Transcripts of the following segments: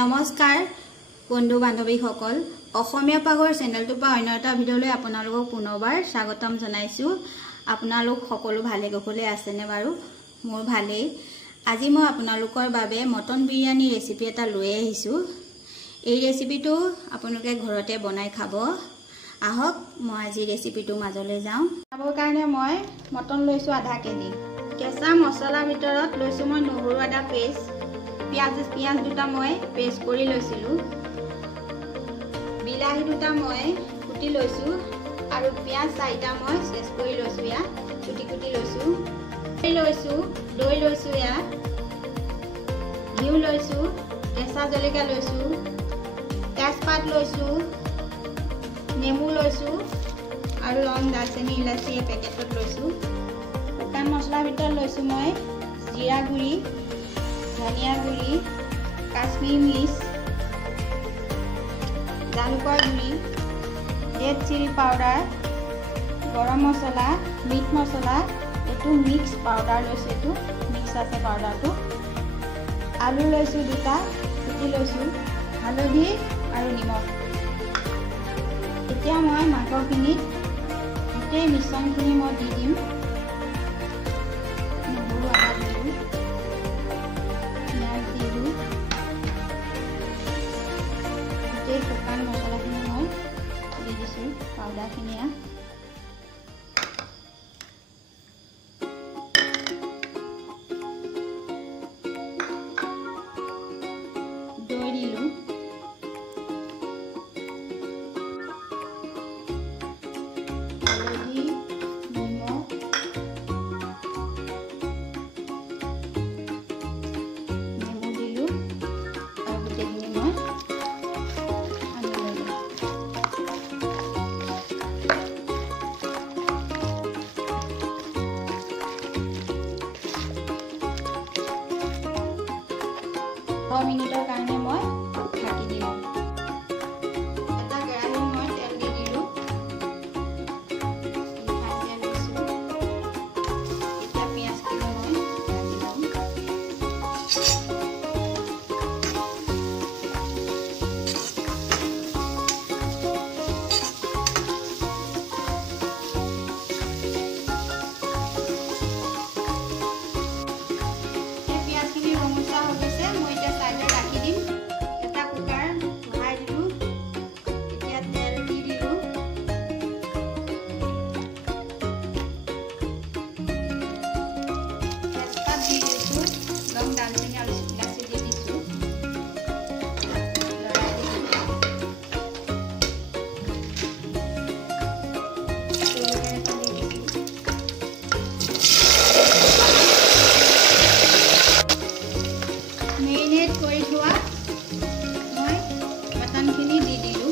নমস্কাৰ বন্ধু বান্ধৱীসকল অসমীয়া পাগৰ চেনেলটো পা অন্য এটা ভিডিঅলৈ আপোনালোকক পুনৰবাৰ স্বাগতম জনাইছো। আপোনালোক সকলো ভালে গকলে আছেনে বাৰু? মোৰ ভালেই। আজি মই আপোনালোকৰ বাবে মটন বিৰিয়ানী ৰেচিপি এটা লৈ আহিছো। এই ৰেচিপিটো আপোনালোকে ঘৰতে বনাই খাব। আহক মই আজি ৰেচিপিটো মাজলৈ যাওঁ। খাবৰ কাৰণে মই মটন লৈছো আধা কেজি। কেঁচা মছলাৰ ভিতৰত লৈছো মই নহৰু আদা পেষ্ট, পিয়াজ দুটা মই পেষ্ট কৰি লৈছিলো, বিলাহী দুটা মই কুটি লৈছো আৰু পিয়াজ চাৰিটা মই চেচ কৰি লৈছো, ইয়া কুটি লৈছো। দৈ লৈছো, ইয়া ঘিউ লৈছো, কেঁচা জলকীয়া লৈছো, তেজপাত লৈছো, নেমু লৈছো আৰু লং দালচেনি ইলাচি পেকেটত লৈছো। শুকান মছলাৰ ভিতৰত লৈছো মই জিৰা গুড়ি, ধনিয়া গুড়ি, কাশ্মীৰ মিৰ্চ, জালুকৰ গুড়ি, ৰেড চিলি পাউডাৰ, গৰম মছলা, মিট মছলা, এইটো মিক্স পাউডাৰ লৈছো, এইটো মিক্স আছে পাউডাৰটো। আলু লৈছো দুটা, কুটি লৈছো, হালধি আৰু নিমখ। এতিয়া মই মাংসখিনিত গোটেই মিশ্ৰণখিনি মই দি দিম। নহৰু আদা দিলোঁ, পিঁয়াজ দিলোঁ, গোটেই শুকান মছলাখিনি মই দি দিছোঁ, পাউডাৰখিনি। দৈ দিলোঁ, হালধি, নিমখ, নেমু দিলোঁ আৰু গোটেইখিনি মই সানি ললোঁ। মিনিটৰ কাৰণে মই ঢাকি দিলোঁ। এটা কেৰাহীত মই তেল দি দিলোঁ, তেল দিছোঁ। এতিয়া পিঁয়াজখিনি মই ভাজি ল'ম। পিঁয়াজখিনি ৰঙচুৱা হৈ গৈছে, মই এতিয়া চাইডত ৰাখি দিম। এটা কুকাৰ বহাই দিলোঁ, এতিয়া তেল দি দিলোঁ, তেজপাত দি দিছোঁ, লং দালচেনি আৰু ইলাচি দি দিছোঁ, লৰাই দিছোঁ। জলকীয়া এটা দি দিছোঁ। মেৰিনেট কৰি থোৱা মই মটনখিনি দি দিলোঁ।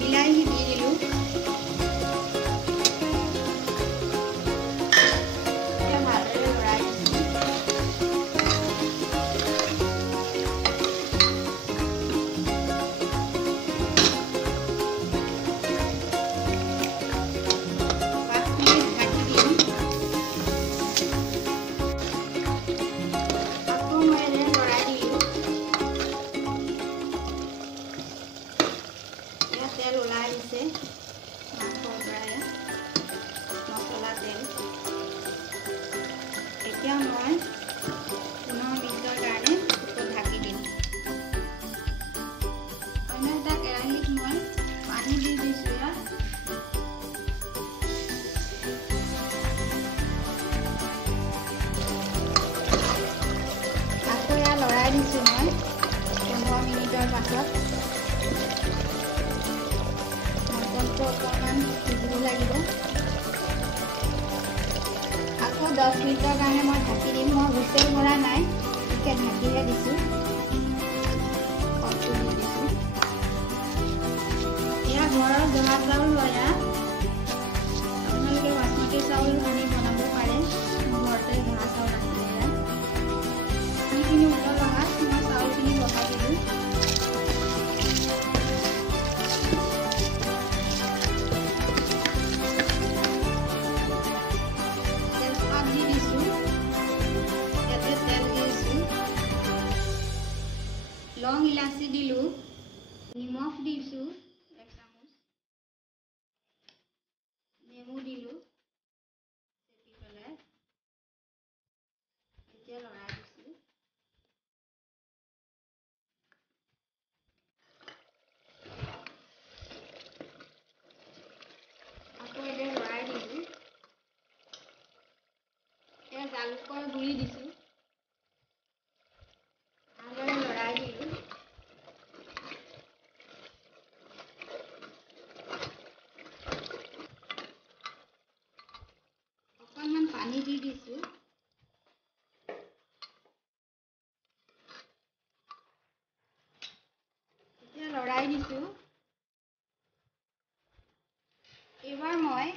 বিলাহী দি দিলোঁ। এতিয়া ভালদৰে লৰাই দিছোঁ। পাঁচ মিনিট ঢাকি দিম। আকৌ মই এনেদৰে লৰাই দিলোঁ। তেল ওলাই আহিছে মাংসৰ পৰা, মছলা তেল। এতিয়া মই 15 মিনিটৰ কাৰণে ঢাকি দিম। অন্য এটা কেৰাহীত মই পানী দি দিছোঁ, ইয়াত আকৌ ইয়াত লৰাই দিছোঁ মই 15 মিনিটৰ পাছত। অকণমান সিজিব লাগিব। আকৌ 10 মিনিটৰ কাৰণে মই ঢাকি দিম। মই হুইচেল মৰা নাই, এতিয়া ঢাকিহে দিছোঁ। ইলাচি দিলোঁ, নিমখ দিছোঁ 1 চামুচ, নেমু দিলোঁ চেপি পেলাই, এতিয়া লৰাই দিছোঁ। আকৌ এতিয়া লৰাই দিলোঁ। এতিয়া জালুকৰ গুড়ি দিছোঁ, ভালদৰে লৰাই দিলোঁ। অকণমান পানী দি দিছোঁ। এতিয়া লৰাই দিছোঁ। এইবাৰ মই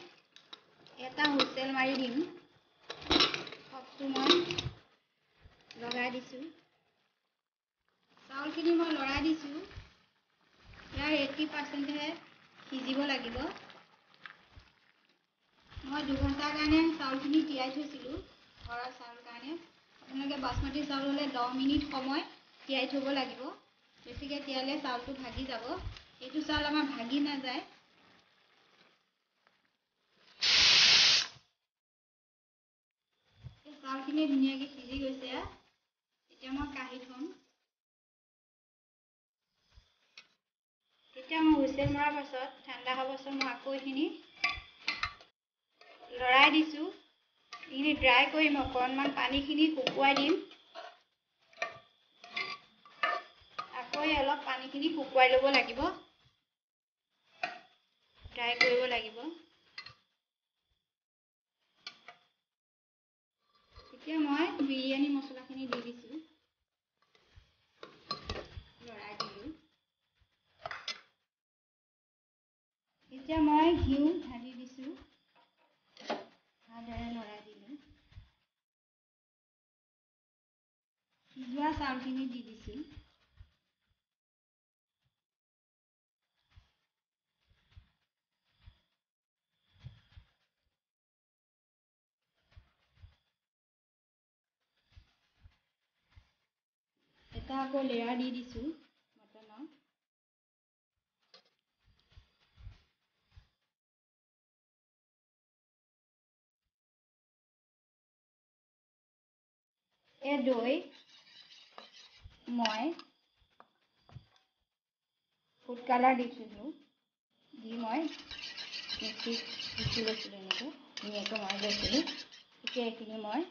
এটা হুইচেল মাৰি দিম। সবটো মই লগাই দিছোঁ। চাউলখিনি মই লৰাই দিছোঁ। ইয়াৰ 80%হে সিজিব লাগিব। মই 2 ঘণ্টাৰ কাৰণে চাউলখিনি তিয়াই থৈছিলোঁ, ঘৰৰ চাউল কাৰণে। আপোনালোকে বাচমতি চাউল হ'লে 10 মিনিট সময় তিয়াই থ'ব লাগিব। বেছিকৈ তিয়ালে চাউলটো ভাগি যাব। এইটো চাউল আমাৰ ভাগি নাযায়। এই চাউলখিনি ধুনীয়াকৈ সিজি গৈছে। এতিয়া মই কাঢ়ি থ'ম। এতিয়া মই হুইচেল মৰাৰ পাছত ঠাণ্ডা হোৱাৰ পাছত মই আকৌ এইখিনি লৰাই দিছোঁ। এইখিনি ড্ৰাই কৰিম, অকণমান পানীখিনি শুকুৱাই দিম। আকৌ অলপ পানীখিনি শুকুৱাই ল'ব লাগিব, ড্ৰাই কৰিব লাগিব। এতিয়া মই বিৰিয়ানী মছলাখিনি দি দিছোঁ, লৰাই দিলোঁ। এতিয়া মই ঘিউ ঢালি দিছোঁ, ভালদৰে লৰাই দিলোঁ। সিজোৱা চাউলখিনি দি দিছোঁ। এটা আকৌ লেয়াৰ দি দিছোঁ মটনৰ। এই দৈ মই ফুড কালাৰ দিছিলোঁ, দি মই মিক্সিত পিচি লৈছিলোঁ। এনেকৈ ধুনীয়াকৈ মই লৈছিলোঁ। এতিয়া এইখিনি মই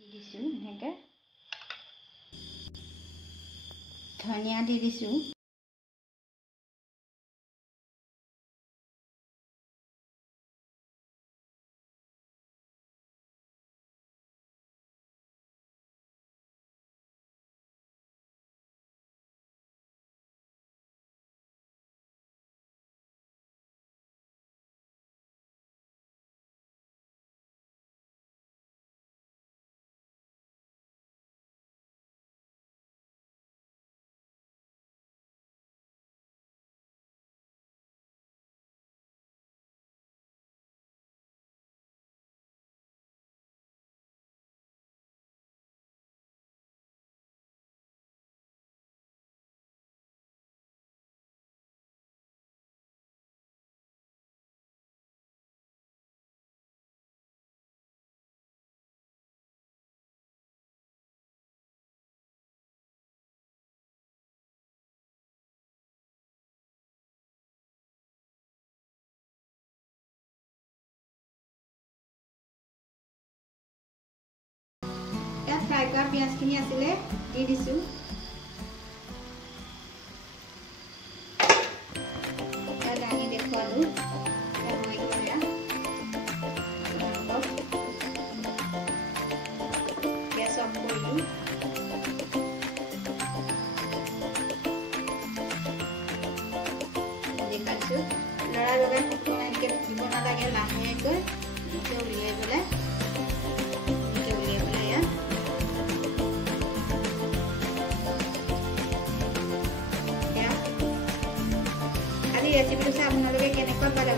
দি দিছোঁ। এনেকৈ ধনিয়া দি দিছোঁ। ইয়াত ফ্ৰাই কৰা পিঁয়াজখিনি আছিলে, দি দিছোঁ। এতিয়া দাঙি দেখুৱালোঁ। হৈ গ'ল এয়া। গেছ অফ কৰিলোঁ। দেখাইছোঁ। লৰাই লগাই এনেকৈ দিব নালাগে, লাহেকৈ এনেকৈ উলিয়াই পেলাই ৰেচিপিটো চাই আপোনালোকে কেনেকুৱা পালে